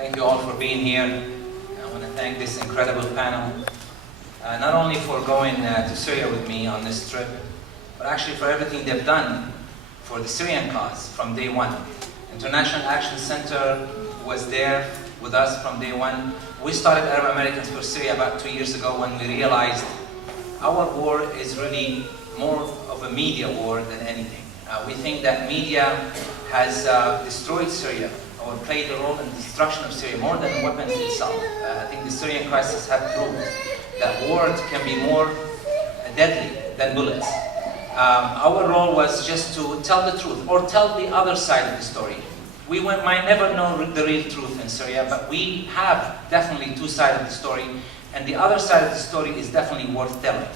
Thank you all for being here. I want to thank this incredible panel, not only for going to Syria with me on this trip, but actually for everything they've done for the Syrian cause from day one. International Action Center was there with us from day one. We started Arab Americans for Syria about 2 years ago when we realized our war is really more of a media war than anything. We think that media has destroyed Syria or played a role in the destruction of Syria more than weapons itself. I think the Syrian crisis has proved that words can be more deadly than bullets. Our role was just to tell the truth or tell the other side of the story. We might never know the real truth in Syria, but we have definitely two sides of the story, and the other side of the story is definitely worth telling.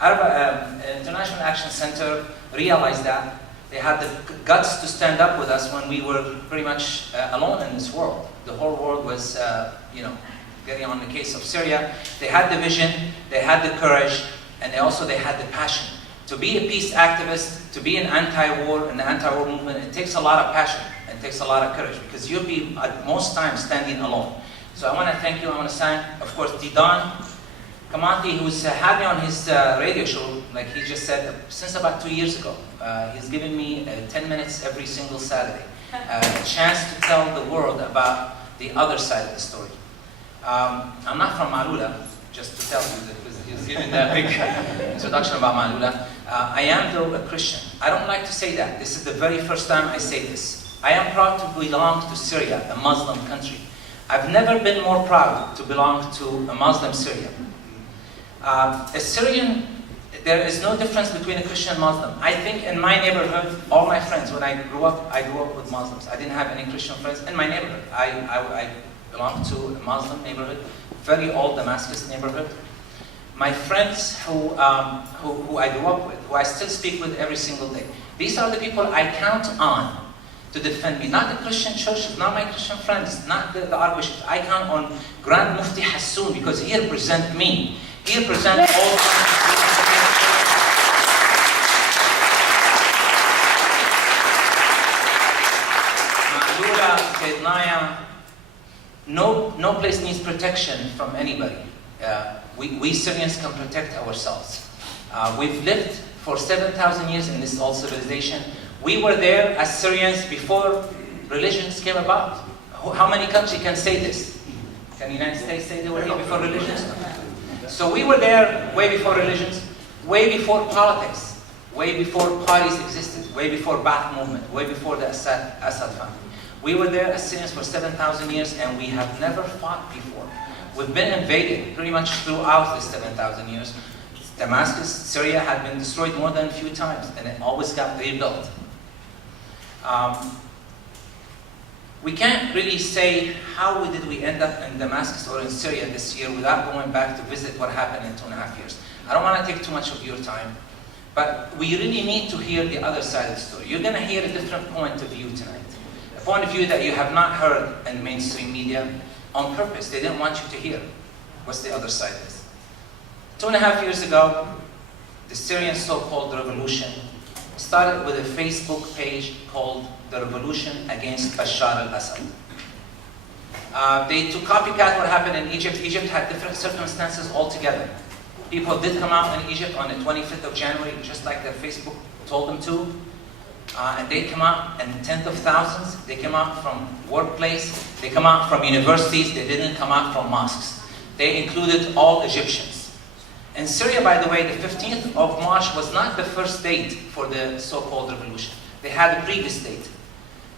International Action Center realized that. They had the guts to stand up with us when we were pretty much alone in this world. The whole world was, getting on the case of Syria. They had the vision, they had the courage, and they had the passion. To be a peace activist, to be an anti-war in the anti-war movement, it takes a lot of passion. It takes a lot of courage because you'll be at most times standing alone. So I want to thank you. I want to thank, of course, Didan Kamanti, who's had me on his radio show, like he just said, since about 2 years ago. He's given me 10 minutes every single Saturday, a chance to tell the world about the other side of the story. I'm not from Malula, just to tell you that because he's given that big introduction about Malula. I am though a Christian. I don't like to say that. This is the very first time I say this. I am proud to belong to Syria, a Muslim country. I've never been more proud to belong to a Muslim Syria. A Syrian, there is no difference between a Christian and Muslim. I think in my neighborhood, all my friends, when I grew up with Muslims. I didn't have any Christian friends in my neighborhood. I belong to a Muslim neighborhood, very old Damascus neighborhood. My friends who I grew up with, who I still speak with every single day, these are the people I count on to defend me. Not the Christian churches, not my Christian friends, not the archbishops. I count on Grand Mufti Hassoun because he represents me. He represents all Malula, Kednaya, no place needs protection from anybody. We Syrians can protect ourselves. We've lived for 7,000 years in this old civilization. We were there as Syrians before religions came about. How many countries can say this? Can the United States say they were here before religions? So we were there way before religions, way before politics, way before parties existed, way before Ba'ath movement, way before the Assad family. We were there as Syrians for 7,000 years and we have never fought before. We've been invaded pretty much throughout the 7,000 years. Damascus, Syria had been destroyed more than a few times and it always got rebuilt. We can't really say how did we end up in Damascus or in Syria this year without going back to visit what happened in 2.5 years. I don't want to take too much of your time, but we really need to hear the other side of the story. You're going to hear a different point of view tonight. A point of view that you have not heard in mainstream media on purpose. They didn't want you to hear what's the other side is. 2.5 years ago, the Syrian so-called revolution started with a Facebook page called The Revolution Against Bashar al-Assad. They took copycat what happened in Egypt. Egypt had different circumstances altogether. People did come out in Egypt on the 25th of January, just like their Facebook told them to. And they come out in tens of thousands. They came out from workplace. They come out from universities. They didn't come out from mosques. They included all Egyptians. In Syria, by the way, the 15th of March was not the first date for the so-called revolution. They had a previous date.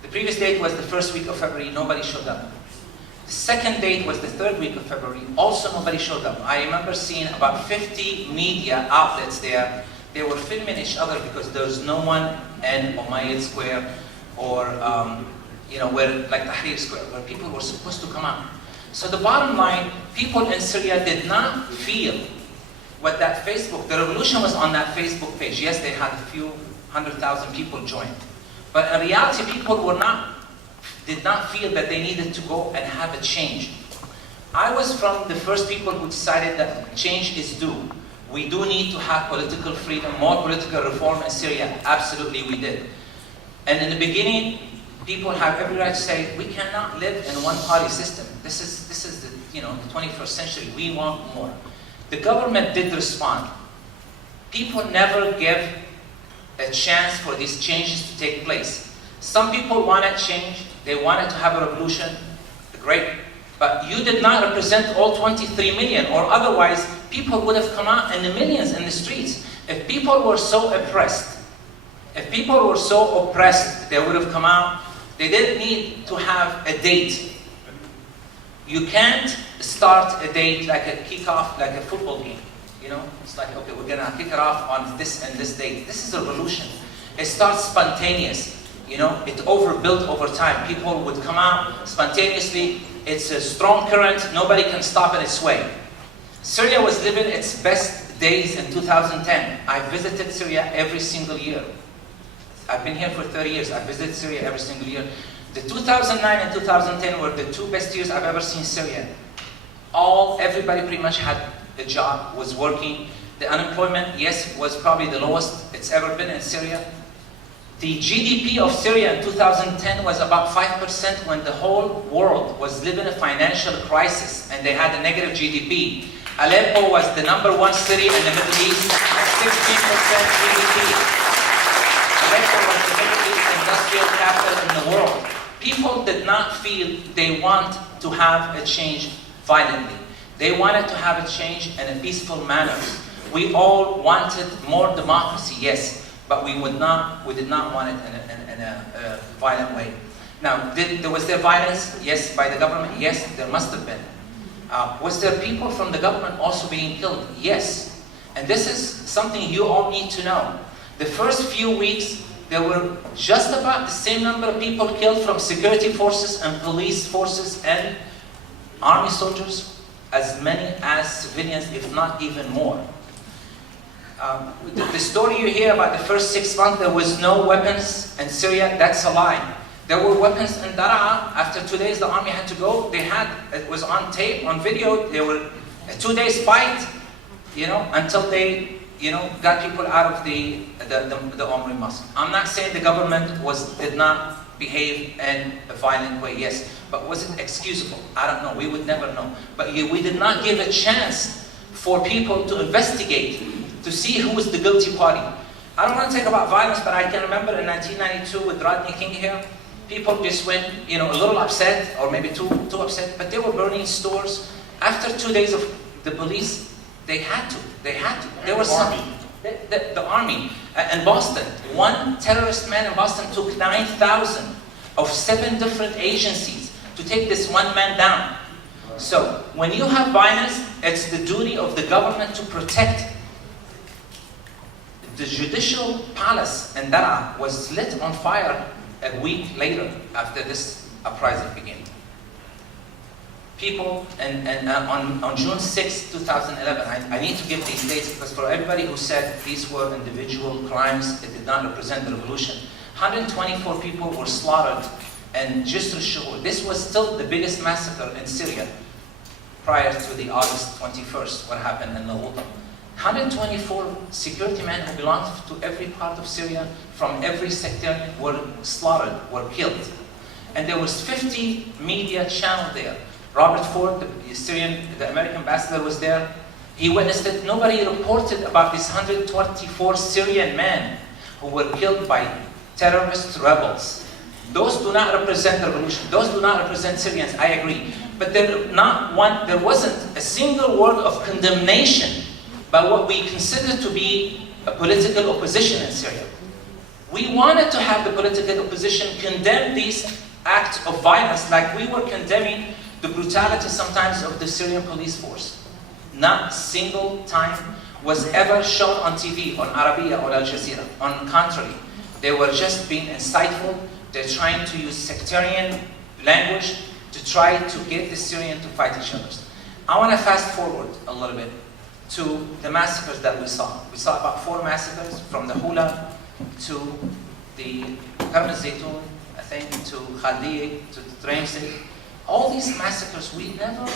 The previous date was the first week of February. Nobody showed up. The second date was the third week of February. Also, nobody showed up. I remember seeing about 50 media outlets there. They were filming each other because there was no one in Umayyad Square or, where like Tahrir Square, where people were supposed to come out. So the bottom line, people in Syria did not feel what that Facebook, the revolution was on that Facebook page. Yes, they had a few 100,000 people join. But in reality, people did not feel that they needed to go and have a change. I was from the first people who decided that change is due. We do need to have political freedom, more political reform in Syria. Absolutely we did. And in the beginning, People have every right to say, we cannot live in a one-party system. This is the, the 21st century. We want more. The government did respond. People never give a chance for these changes to take place. Some people wanted change. They wanted to have a revolution. Great. But you did not represent all 23 million, or otherwise people would have come out in the millions in the streets. If people were so oppressed, they would have come out. They didn't need to have a date. You can't start a date like a kickoff, like a football game. It's like, okay, we're gonna kick it off on this and this date. This is a revolution. It starts spontaneous. It overbuilt over time. People would come out spontaneously. It's a strong current. Nobody can stop it its way. Syria was living its best days in 2010. I visited Syria every single year. I've been here for 30 years. I visited Syria every single year. The 2009 and 2010 were the two best years I've ever seen Syria. Everybody pretty much had a job, was working. The unemployment, yes, was probably the lowest it's ever been in Syria. The GDP of Syria in 2010 was about 5% when the whole world was living a financial crisis and they had a negative GDP. Aleppo was the #1 city in the Middle East at 16% GDP. Aleppo was the Middle East industrial capital in the world. People did not feel they want to have a change violently. They wanted to have a change in a peaceful manner. We all wanted more democracy, yes, but we did not want it in a violent way. Now, was there violence? Yes, by the government? Yes, there must have been. Was there people from the government also being killed? Yes. And this is something you all need to know. The first few weeks, there were just about the same number of people killed from security forces and police forces and army soldiers, as many as civilians, if not even more. The story you hear about the first 6 months, there was no weapons in Syria, that's a lie. There were weapons in Daraa. After 2 days, the army had to go. It was on tape, on video. There were a 2 days fight, until they, got people out of the Omri Mosque. I'm not saying the government did not behave in a violent way, yes, but was it excusable? I don't know. We would never know. But we did not give a chance for people to investigate, to see who was the guilty party. I don't want to talk about violence, but I can remember in 1992 with Rodney King here, people just went, a little upset, or maybe too upset, but they were burning stores. After 2 days of the police, they had to. There was some. The army in Boston, one terrorist man in Boston took 9,000 of 7 different agencies to take this one man down. So when you have violence, it's the duty of the government to protect. The judicial palace in Daraa was lit on fire a week later after this uprising began. People, on June 6, 2011, I need to give these dates because for everybody who said these were individual crimes, it did not represent the revolution, 124 people were slaughtered in Jisr al-Shuhur. This was still the biggest massacre in Syria prior to the August 21st, what happened in Ghouta. 124 security men who belonged to every part of Syria, from every sector, were slaughtered, were killed. And there was 50 media channel there. Robert Ford, the American ambassador, was there. He witnessed it. Nobody reported about these 124 Syrian men who were killed by terrorist rebels. Those do not represent the revolution. Those do not represent Syrians, I agree. But there wasn't a single word of condemnation by what we consider to be a political opposition in Syria. We wanted to have the political opposition condemn these acts of violence like we were condemning the brutality sometimes of the Syrian police force. Not a single time was ever shown on TV, on Arabiya or Al Jazeera. On the contrary, they were just being insightful. They're trying to use sectarian language to try to get the Syrians to fight each other. I want to fast forward a little bit to the massacres that we saw. We saw about 4 massacres, from the Hula to the Karm al-Zaytun, I think, to Khaldiya, to the train city. All these massacres we never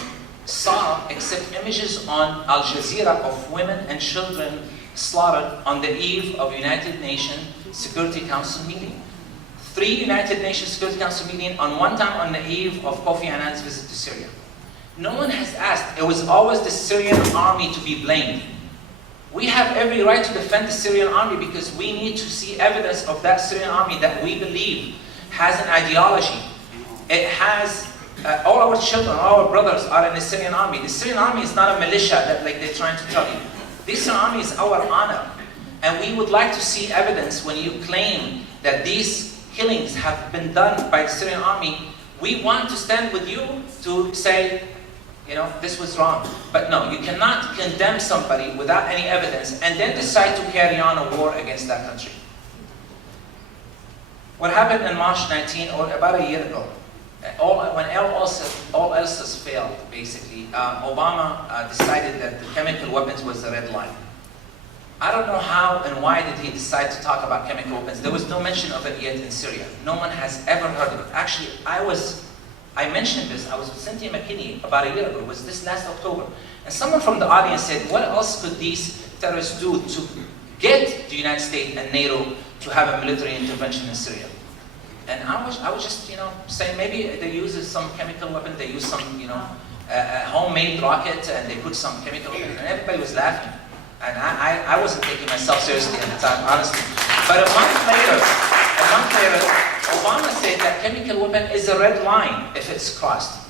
saw except images on Al Jazeera of women and children slaughtered on the eve of United Nations Security Council meeting. 3 United Nations Security Council meetings on one time on the eve of Kofi Annan's visit to Syria. No one has asked. It was always the Syrian army to be blamed. We have every right to defend the Syrian army because we need to see evidence of that Syrian army that we believe has an ideology. It has, all our children, all our brothers are in the Syrian army. The Syrian army is not a militia that like they're trying to tell you. The Syrian army is our honor. And we would like to see evidence when you claim that these killings have been done by the Syrian army. We want to stand with you to say, you know, this was wrong. But no, you cannot condemn somebody without any evidence and then decide to carry on a war against that country. What happened in March 19, or about a year ago, when all else has failed, basically, Obama decided that the chemical weapons was the red line. I don't know how and why did he decide to talk about chemical weapons. There was no mention of it yet in Syria. No one has ever heard of it. Actually, I mentioned this. I was with Cynthia McKinney about a year ago. It was this last October. And someone from the audience said, what else could these terrorists do to get the United States and NATO to have a military intervention in Syria? And I was just, you know, saying maybe they use some chemical weapon. They use some, you know, a homemade rocket, and they put some chemical weapon. And everybody was laughing. And I wasn't taking myself seriously at the time, honestly. But a month later, Obama said that chemical weapon is a red line if it's crossed.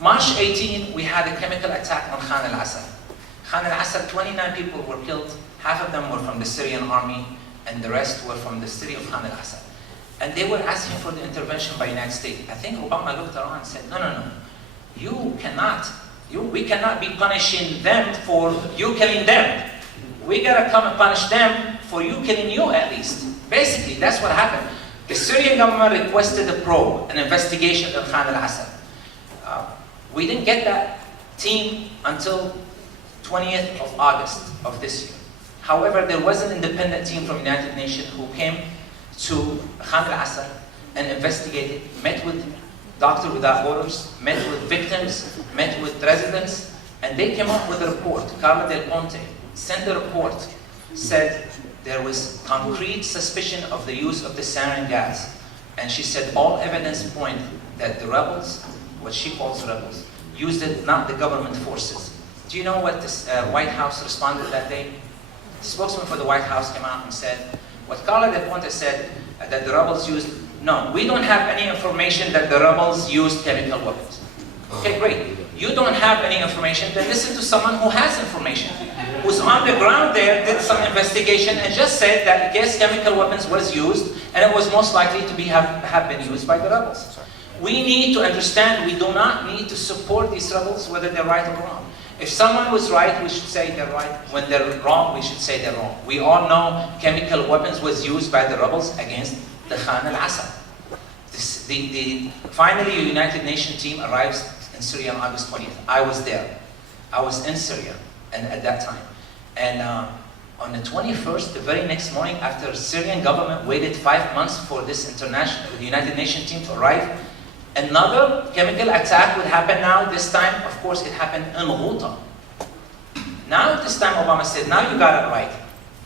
March 18, we had a chemical attack on Khan al-Assad. Khan al-Assad, 29 people were killed. Half of them were from the Syrian army, and the rest were from the city of Khan al-Assad. And they were asking for the intervention by the United States. I think Obama looked around and said, no. We cannot be punishing them for you killing them. We gotta come and punish them for you killing you at least. Basically, that's what happened. The Syrian government requested a probe, an investigation of Khan al-Assad. We didn't get that team until 20th of August of this year. However, there was an independent team from the United Nations who came to Khan al-Assad and investigated, met with Doctors Without Borders, met with victims, met with residents, and they came up with a report. Carla Del Ponte sent a report, said there was concrete suspicion of the use of the sarin gas. And she said all evidence point that the rebels, what she calls rebels, used it, not the government forces. Do you know what the White House responded that day? The spokesman for the White House came out and said, what Carla Del Ponte said, that the rebels used, no, we don't have any information that the rebels used chemical weapons. Okay, great. You don't have any information, then listen to someone who has information, who's on the ground there, did some investigation, and just said that yes, chemical weapons was used, and it was most likely to have been used by the rebels. We need to understand we do not need to support these rebels, whether they're right or wrong. If someone was right, we should say they're right. When they're wrong, we should say they're wrong. We all know chemical weapons was used by the rebels against the Khan al-Assad. Finally, a United Nations team arrives in Syria on August 20th. I was there. I was in Syria at that time. And on the 21st, the very next morning, after the Syrian government waited 5 months for this the United Nations team to arrive, another chemical attack would happen now. This time, of course, it happened in Ghouta. Now, this time, Obama said, now you got it right.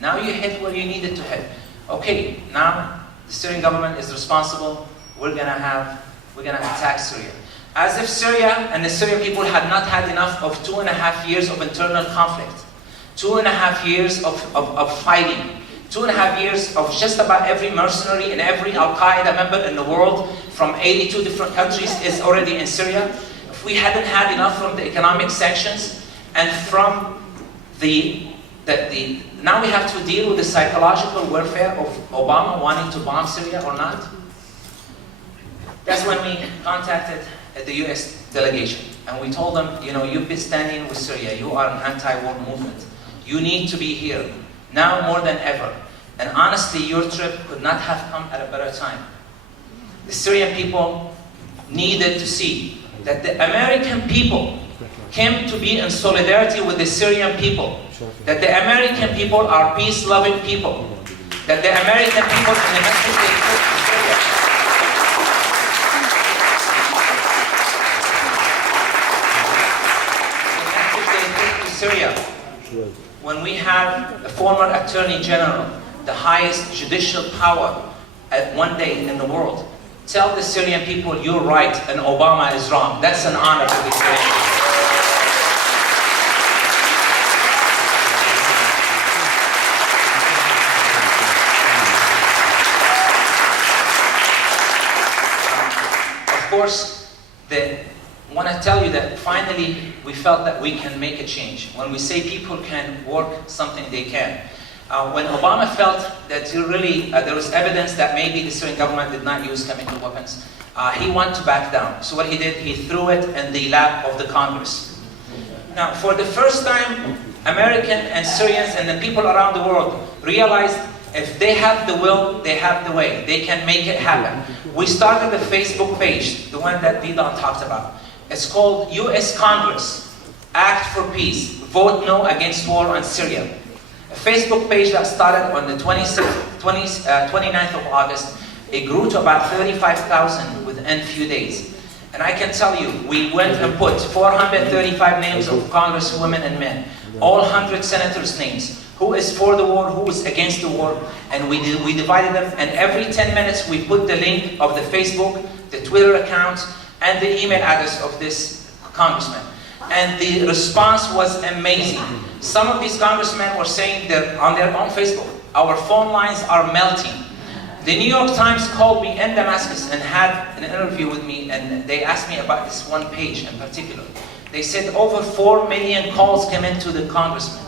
Now you hit where you needed to hit. Okay, now the Syrian government is responsible. We're gonna attack Syria. As if Syria and the Syrian people had not had enough of 2.5 years of internal conflict, 2.5 years of fighting, 2.5 years of just about every mercenary and every Al-Qaeda member in the world from 82 different countries is already in Syria. If we hadn't had enough from the economic sanctions and from now we have to deal with the psychological warfare of Obama wanting to bomb Syria or not. That's when we contacted the US delegation and we told them, you know, you've been standing with Syria, you are an anti-war movement. You need to be here, now more than ever. And honestly, your trip could not have come at a better time. The Syrian people needed to see that the American people came to be in solidarity with the Syrian people. That the American people are peace-loving people. That the American people in the message they took to Syria. The message they took to Syria. When we have a former Attorney General, the highest judicial power at one day in the world. Tell the Syrian people you're right and Obama is wrong. That's an honor to the Syrian people. Of course, I want to tell you that finally we felt that we can make a change. When we say people can work something, they can. When Obama felt that there was evidence that maybe the Syrian government did not use chemical weapons, he wanted to back down. So what he did, he threw it in the lap of the Congress. Now, for the first time, American and Syrians and the people around the world realized if they have the will, they have the way. They can make it happen. We started a Facebook page, the one that Didon talked about. It's called U.S. Congress, Act for Peace, Vote No Against War on Syria. A Facebook page that started on the 29th of August. It grew to about 35,000 within a few days. And I can tell you, we went and put 435 names of congresswomen and men, all 100 senators' names. Who is for the war, who is against the war, and we divided them, and every 10 minutes we put the link of the Facebook, the Twitter account, and the email address of this congressman. And the response was amazing. Some of these congressmen were saying that on their own Facebook, our phone lines are melting. The New York Times called me in Damascus and had an interview with me, and they asked me about this one page in particular. They said over 4 million calls came into the congressman.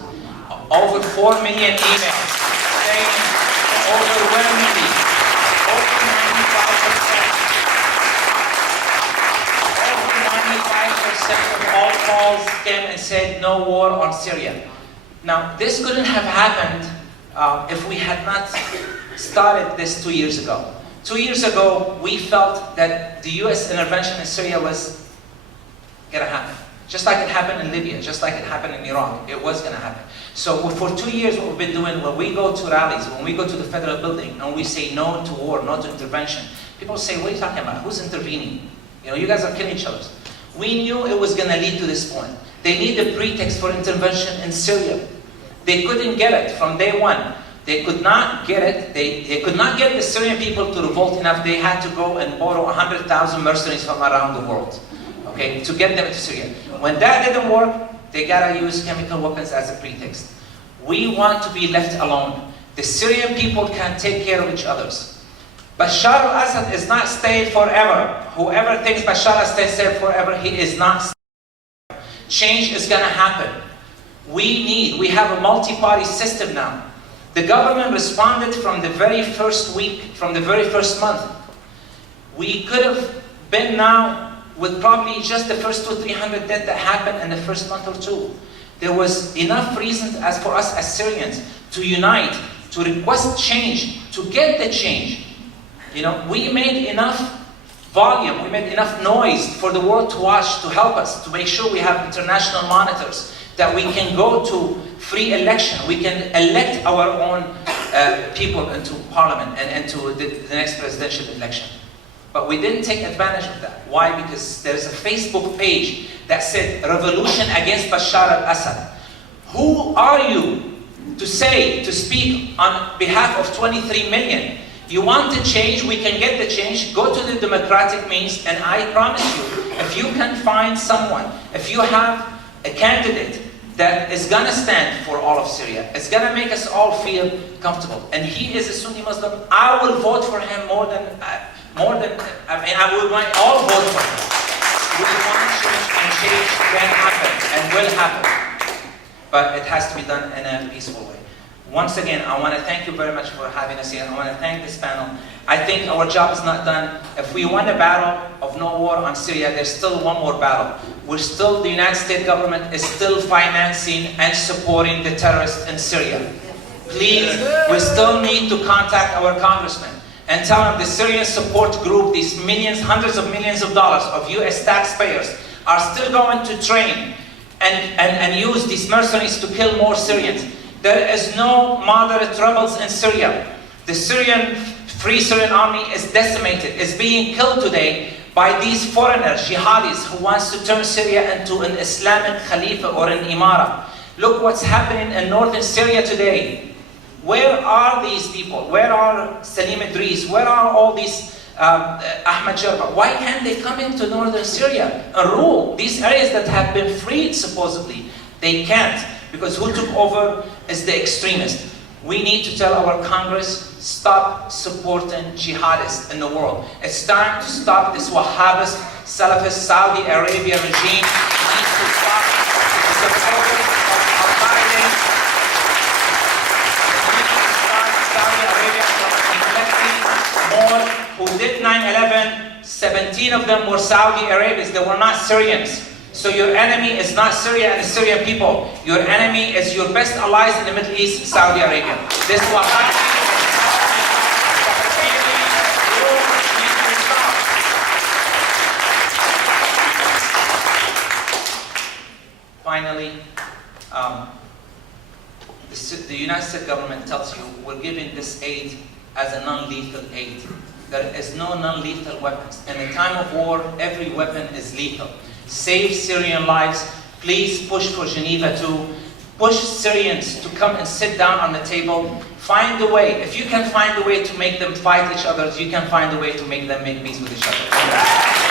Over 4 million emails saying overwhelmingly, over 95% of all calls came and said no war on Syria. Now, this couldn't have happened if we had not started this 2 years ago. 2 years ago, we felt that the US intervention in Syria was going to happen. Just like it happened in Libya, just like it happened in Iraq, it was going to happen. So for 2 years, what we've been doing, when we go to rallies, when we go to the federal building, and we say no to war, no to intervention, people say, what are you talking about? Who's intervening? You know, you guys are killing each other. We knew it was going to lead to this point. They need a pretext for intervention in Syria. They couldn't get it from day one. They could not get it. They could not get the Syrian people to revolt enough. They had to go and borrow 100,000 mercenaries from around the world, okay, to get them into Syria. When that didn't work, they gotta use chemical weapons as a pretext. We want to be left alone. The Syrian people can take care of each other. Bashar al-Assad is not staying forever. Whoever thinks Bashar stays there forever, he is not. Change is gonna happen. We have a multi-party system now. The government responded from the very first week, from the very first month. We could have been now with probably just the first 200-300 deaths that happened in the first month or two. There was enough reason for us as Syrians to unite, to request change, to get the change. You know, we made enough volume, we made enough noise for the world to watch, to help us, to make sure we have international monitors, that we can go to free election, we can elect our own people into parliament and into the next presidential election. But we didn't take advantage of that. Why? Because there's a Facebook page that said, Revolution Against Bashar al-Assad. Who are you to speak on behalf of 23 million? You want to change, we can get the change. Go to the democratic means, and I promise you, if you can find someone, if you have a candidate that is going to stand for all of Syria, it's going to make us all feel comfortable. And he is a Sunni Muslim. I will vote for him more than I will all vote for him. We want change, and change can happen and will happen. But it has to be done in a peaceful way. Once again, I want to thank you very much for having us here. I want to thank this panel. I think our job is not done. If we won the battle of no war on Syria, there's still one more battle. The United States government is still financing and supporting the terrorists in Syria. Please, we still need to contact our congressmen and tell them the Syrian support group, these millions, hundreds of millions of dollars of US taxpayers are still going to train and use these mercenaries to kill more Syrians. There is no moderate rebels in Syria. The Free Syrian Army is decimated, is being killed today by these foreigners, jihadis, who wants to turn Syria into an Islamic Khalifa or an Imara. Look what's happening in northern Syria today. Where are these people? Where are Salim Idris? Where are all these Ahmad Jarba? Why can't they come into northern Syria and rule these areas that have been freed supposedly? They can't, because who took over is the extremist. We need to tell our Congress, stop supporting jihadists in the world. It's time to stop this Wahhabist, Salafist Saudi Arabia regime. It needs to stop the supporters of Al-Qaeda. We need to start Saudi Arabia from neglecting more who did 9/11. 17 of them were Saudi Arabians. They were not Syrians. So your enemy is not Syria and the Syrian people. Your enemy is your best allies in the Middle East, Saudi Arabia. This Wahhabi Finally, the United States government tells you we're giving this aid as a non-lethal aid. There is no non-lethal weapons. In a time of war, every weapon is lethal. Save Syrian lives. Please push for Geneva to push Syrians to come and sit down on the table. Find a way. If you can find a way to make them fight each other, you can find a way to make them make peace with each other.